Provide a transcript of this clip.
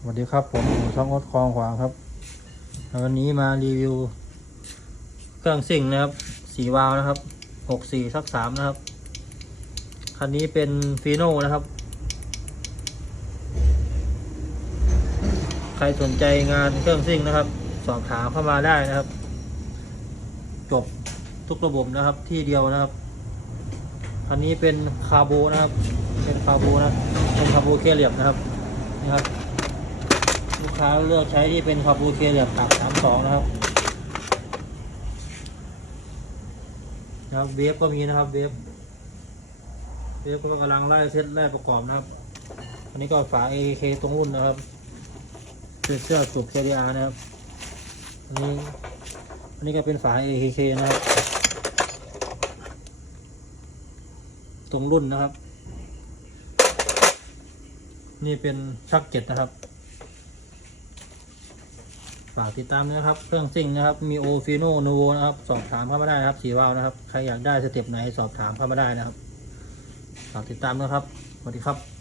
สวัสดีครับผมช่องอดคลองขวางครับ วันนี้มารีวิว เครื่องซิ่งนะครับสีวาวนะครับหกสี่ทักสามนะครับ คันนี้เป็นฟีโน่นะครับ ใครสนใจงานเครื่องซิ่งนะครับ สอบถามเข้ามาได้นะครับ จบทุกระบบนะครับที่เดียวนะครับคันนี้เป็นคาร์โบนะครับ เป็นคาร์โบนะเป็นคาร์โบเคเลียบนะครับนี่ครับ ค้าเลือกใช้ที่เป็นคาร์โบเคเลียบตักสามสองนะครับนะครับเวฟก็มีนะครับเวฟเวฟก็กำลังไล่เซตไล่ประกอบนะครับ อันนี้ก็ฝา AK ตรงรุ่นนะครับเป็นเสื้อสูบ KDR นะครับ อันนี้อันนี้ก็เป็นฝา AKK นะครับ ตรงรุ่นนะครับ นี่เป็นชักเจ็ดนะครับ ฝากติดตามนะครับ เครื่องซิ่งนะครับ มีโอฟิโนโนโวนะครับ สอบถามเข้ามาได้นะครับสีวาวนะครับ ใครอยากได้สเต็ปไหนสอบถามเข้ามาได้นะครับ ฝากติดตามนะครับ สวัสดีครับ